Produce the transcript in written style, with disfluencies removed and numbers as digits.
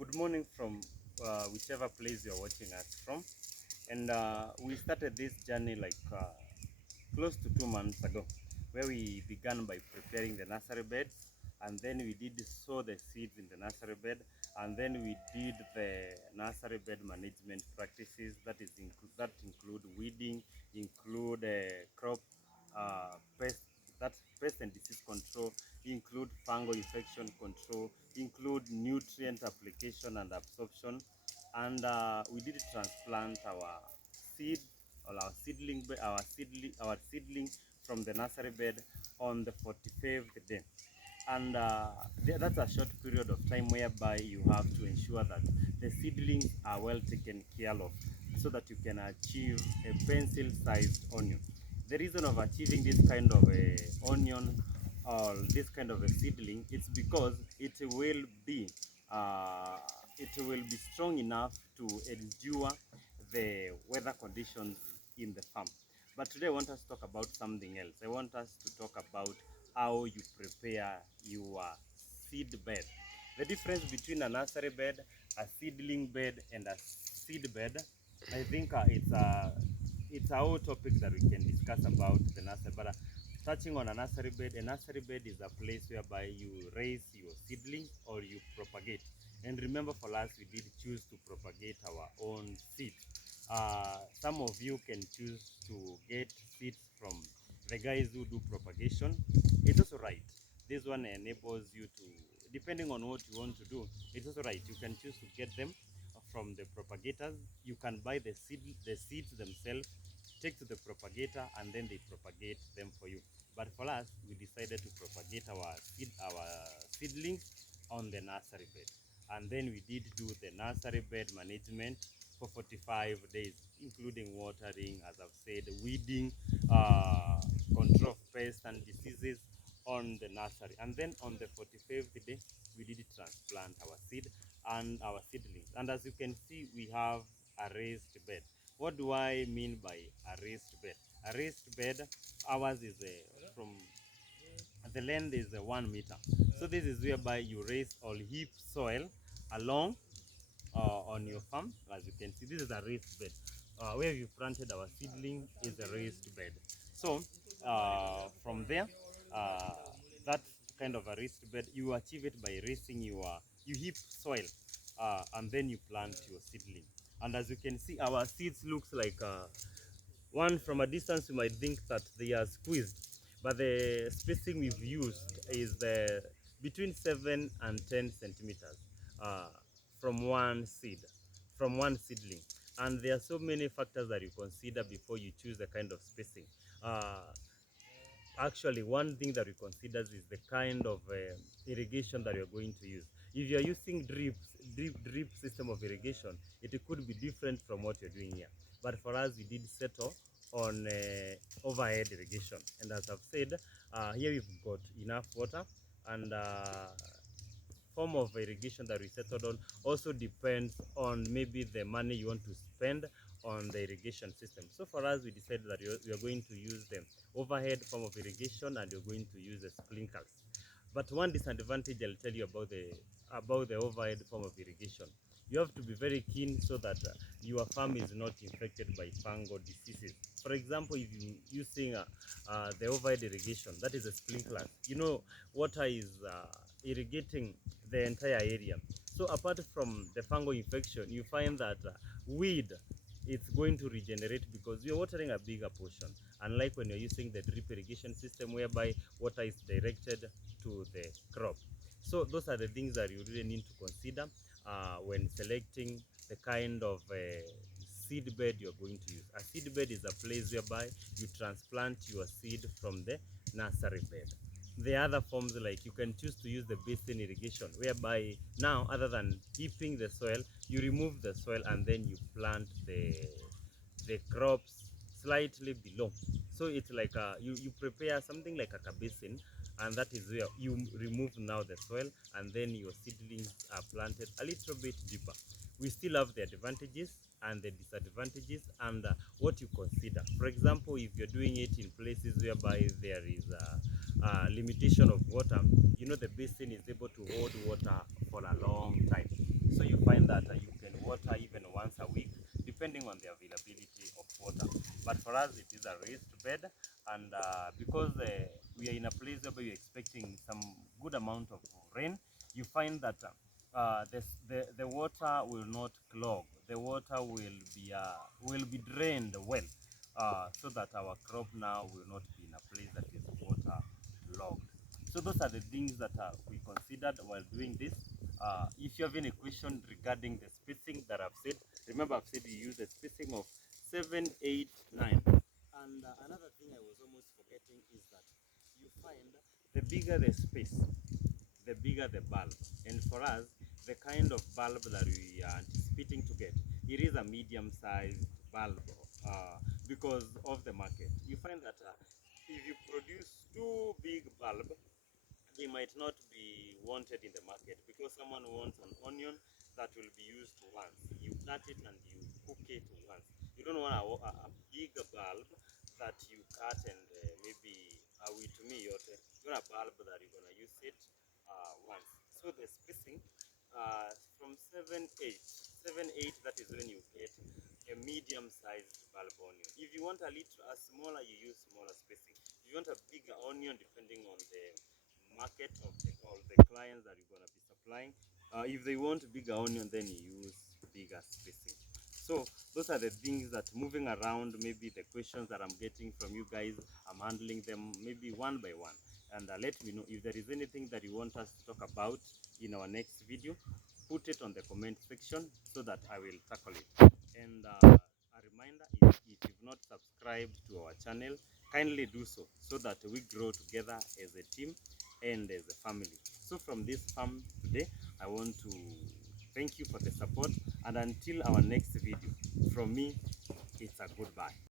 Good morning from whichever place you're watching us from. And we started this journey like close to 2 months ago, where we began by preparing the nursery beds, and then we did sow the seeds in the nursery bed, and then we did the nursery bed management practices that include weeding, include crop pest that's pest and disease control, include fungal infection control, include nutrient application and absorption, and we did transplant our seed or our seedling from the nursery bed on the 45th day. And that's a short period of time whereby you have to ensure that the seedlings are well taken care of so that you can achieve a pencil-sized onion. The reason of achieving this kind of a onion or this kind of a seedling, it's because uh, it will be strong enough to endure the weather conditions in the farm. But today I want us to talk about something else. I want us to talk about how you prepare your seed bed. The difference between a nursery bed, a seedling bed, and a seed bed, I think it's a whole topic that we can discuss about the nursery. But touching on a nursery bed is a place whereby you raise your seedlings or you propagate. And remember, for us, we did choose to propagate our own seeds. Some of you can choose to get seeds from the guys who do propagation. It's also right. This one enables you to, depending on what you want to do, it's also right. You can choose to get them from the propagators. You can buy the seeds themselves, take to the propagator, and then they propagate them for you. But for us, we decided to propagate our seedlings on the nursery bed. And then we did do the nursery bed management for 45 days, including watering, as I've said, weeding, control of pests and diseases on the nursery. And then on the 45th day, we did transplant our seed and our seedlings. And as you can see, we have a raised bed. What do I mean by a raised bed? A raised bed, ours is from the length is 1 meter. So this is whereby you raise or heap soil along on your farm. As you can see, this is a raised bed. Where we planted our seedling is a raised bed. So from there, uh, that kind of a raised bed, you achieve it by raising you heap soil, and then you plant your seedling. And as you can see, our seeds looks like one from a distance you might think that they are squeezed, but the spacing we've used is between 7 and 10 centimeters uh, from one seedling. And there are so many factors that you consider before you choose the kind of spacing. Uh, Actually, one thing that we consider is the kind of irrigation that you're going to use. If you're using drip system of irrigation, it could be different from what you're doing here. But for us, we did settle on overhead irrigation. And as I've said, here we've got enough water, and form of irrigation that we settled on also depends on maybe the money you want to spend on the irrigation system. So for us, we decided that we are going to use the overhead form of irrigation, and you're going to use the sprinkles. But one disadvantage I'll tell you about the overhead form of irrigation. You have to be very keen so that your farm is not infected by fungal diseases. For example, if you're using the overhead irrigation, that is a sprinkler, water is irrigating the entire area. So apart from the fungal infection, you find that weed, it's going to regenerate because you're watering a bigger portion, unlike when you're using the drip irrigation system whereby water is directed to the crop. So those are the things that you really need to consider when selecting the kind of seed bed you're going to use. A seed bed is a place whereby you transplant your seed from the nursery bed. The other forms, like you can choose to use the basin irrigation, whereby now, other than heaping the soil, you remove the soil and then you plant the crops slightly below. So it's like you prepare something like a basin, and that is where you remove now the soil, and then your seedlings are planted a little bit deeper. We still have the advantages and the disadvantages, and what you consider. For example, if you're doing it in places whereby there is limitation of water, the basin is able to hold water for a long time. So you depending on the availability of water. But for us, it is a raised bed, and because we are in a place where we are expecting some good amount of rain, you find that the water will not clog. The water will be drained well, so that our crop now will not be in a place that is water logged. So those are the things that we considered while doing this. If you have any question regarding the spacing that I've said, remember I've said you use a spacing of 7, 8, 9. And another thing I was almost forgetting is that you find the bigger the space, the bigger the bulb. And for us, the kind of bulb that we are anticipating to get, it is a medium-sized bulb because of the market. You find that if you produce too big bulb, they might not be wanted in the market because someone wants an onion that will be used once. You cut it and you cook it once. You don't want a big bulb that you cut and maybe to me you want a bulb that you're gonna use it once. So the spacing from 7, 8, that is when you get a medium-sized bulb onion. If you want a smaller, you use smaller spacing. If you want a bigger onion, depending on the market of the clients that you're going to be supplying, if they want bigger onion, then you use bigger spacing. So those are the things that moving around, maybe the questions that I'm getting from you guys, I'm handling them maybe one by one. And let me know if there is anything that you want us to talk about in our next video. Put it on the comment section so that I will tackle it. And a reminder, if you've not subscribed to our channel, kindly do so that we grow together as a team and as a family. So from this farm today, I want to thank you for the support, and until our next video, from me, it's a goodbye.